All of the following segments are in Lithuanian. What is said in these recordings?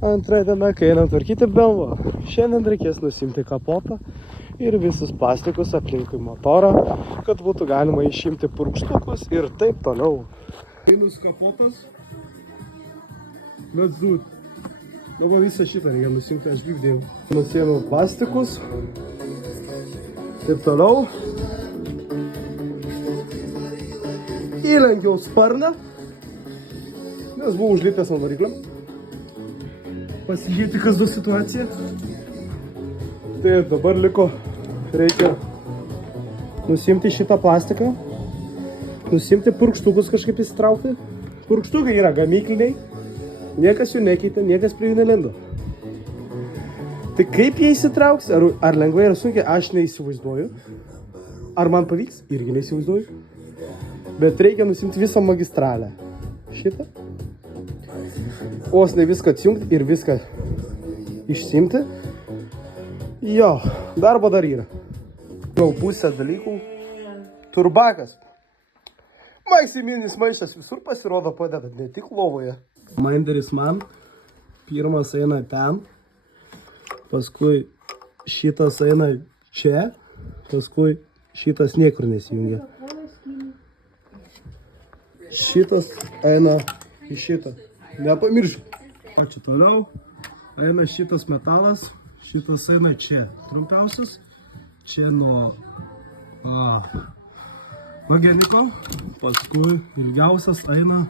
Antra diena, kai einam tvarkyti BMW. Šiandien reikės nusimti kapotą ir visus plastikus aplinkui motorą, kad būtų galima išimti purkštukus ir taip toliau. Einus kapotas. Let's do it. Dabar visą šitą reikia nusimti, aš vykdėjau. Nusėmiau plastikus. Taip toliau. Įlenkiau sparną, nes buvau užlipęs ant variklio. Pasižiūrėti, kas bus situacija. Tai dabar liko, reikia nusimti šitą plastiką, nusimti purkštukus kažkaip įsitraukti. Purkštukai yra gamykliniai, niekas jų nekeitė, niekas prie jų nelindo. Tai kaip jie įsitrauks, ar lengvai ar sunkiai, aš neįsivaizduoju. Ar man pavyks, irgi neįsivaizduoju. Bet reikia nusimti visą magistralę. Šitą. Osnai viską atsijungti ir viską išsimti. Jo, darbo dar yra. Jau pusę dalykų. Turbakas. Maksiminis maišas visur pasirodo padeda, ne tik lovoje. Minderis man. Pirmas eina ten. Paskui šitas eina čia. Paskui šitas niekur nesijungia. Šitas eina į šitą. Nepamiršk. Ačiū toliau. Eina šitas metalas. Šitas eina čia. Trumpiausias. Čia nuo vageniko. Paskui ilgiausias eina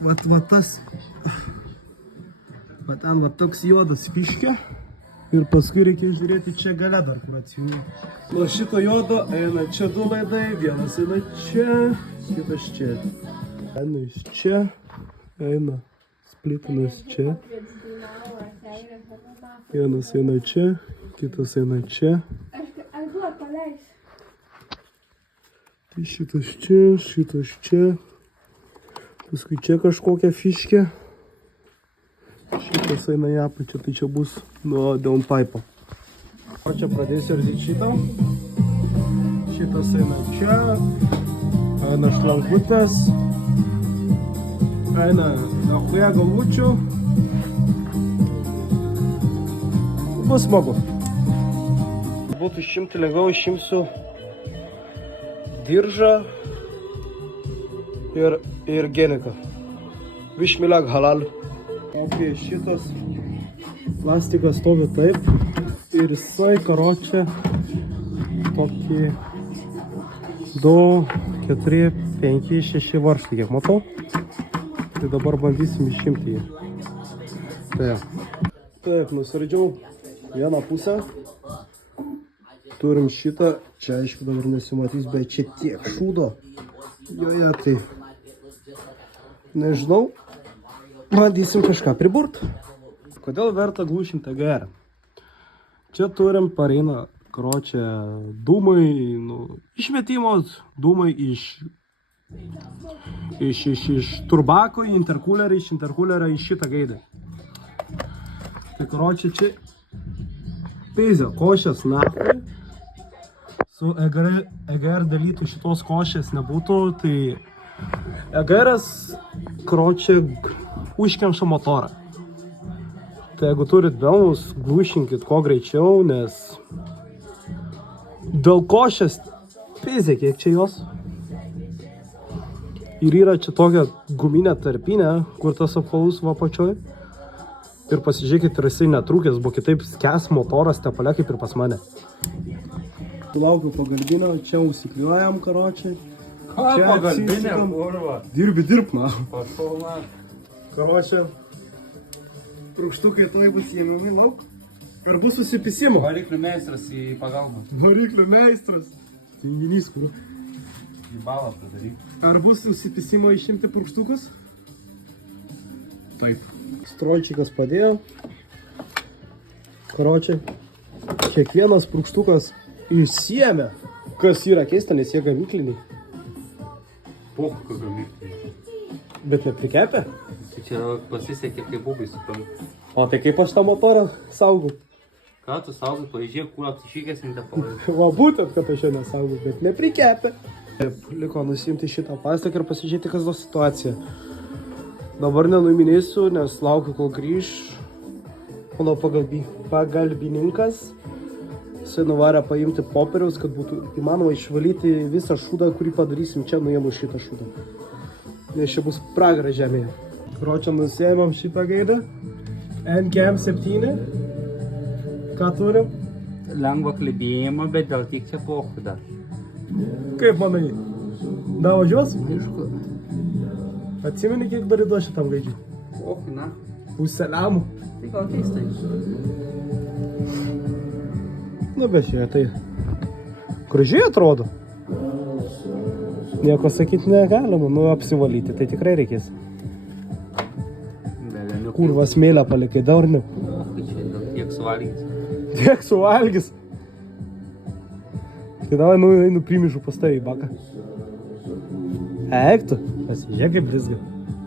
va tas. Va ten va toks juodas fiškė. Ir paskui reikia žiūrėti čia gale dar kur atsijungia. Nuo šito juodo eina čia du laidai. Vienas eina čia. Kitas čia. Eina iš čia. Eina splitinas čia. Vienas eina čia, kitas eina čia. Tai šitas čia. Paskui čia kažkokia fiškė. Šitas eina į apačią, tai čia bus nuo downpipe. O čia pradėsiu ardyti šitą. Šitas eina čia. Eina šlankutės. Eina nahuja galvučių. Bus smagu. Būtų išimti lengviau, išimsiu diržą ir geniką. Višmilag halal. Ok, šitas plastikas stovi taip. Ir jisai karočią tokį 2, 4, 5, 6 varžtai, kiek matau. Tai dabar bandysim išimti jį. Taip, nusiradžiau vieną pusę. Turim šitą. Čia aišku dabar nesimatys, bet čia tiek šūdo. Joje tai. Nežinau. Bandysim kažką priburt. Kodėl verta glušinti AGR? Čia turim pareina, karočią, dūmai, išmetimos, dūmai iš turbako į interkulerį, iš interkulerio į šitą gaidą. Tai karočią čia pizė, košės naftui. Su EGR dalytų šitos košės nebūtų, tai EGR'as karočią užkemša motorą. Tai jeigu turit belnus, glušinkit kuo greičiau, nes dėl košės pizė, kiek čia jos. Ir yra čia tokia guminė tarpinė, kur tas apvalus va pačioj. Ir pasižiūrėkit, ir jisai netrūkęs, buvo kitaip skęs motoras tepale kaip ir pas mane. Laukiu pagalbinio, čia užsikliuojam karočiai. Ką pagalbinė, kurva? Dirb, na. Pasaulą. Karočiai, purkštukai tuoj bus įėmami lauk. Ir bus susipisimo. Variklių meistras į pagalbą. Variklių meistras. Tinginys, kur. Į balą pridaryk. Ar bus susipisimo išimti purkštukus? Taip. Strolčikas padėjo. Karočiai, kiekvienas purkštukas išsiėmė. Kas yra keista, nes jie gamykliniai. Pochka gamykliniai. Bet neprikepė? Tai čia pasisekė kaip būbai suprantu. O tai kaip aš tą motorą saugau? Ką tu saugai, pažiūrėk, kur apsišykęs intepalai. Va būtent, kad aš jo nesaugau, bet neprikepė. Taip, liko nusimti šitą plastiką ir pasižiūrėti, kas bus situacija. Dabar nenuiminėsiu, nes laukiu, kol grįž mano pagalbininkas. Jisai nuvarė paimti popieriaus, kad būtų įmanoma išvalyti visą šūdą, kurį padarysim čia nuėmus šitą šūdą. Nes čia bus pragara žemėje. Kročią nusėmėm šitą gaidą. NKM7. Ką turim? Lengva klibėjimą, bet dėl tiek čia pochų dar. Kaip manai? Davažiuos? Aišku. Atsimeni, kiek dar įduos šitam gaidžiui? Pochų, na. Pusę lemų. Tai gal keistai. Nu, bet čia tai gražiai atrodo. Nieko sakyti negalima, nu apsivalyti, tai tikrai reikės. Kurva smėlę palikai, dar ne. Pochų čia, gal tiek suvalgys. Tiek suvalgys. Tai davai, nu, einu primišu pas tave į baką. Eik tu, pasižiūrėk kaip blizga.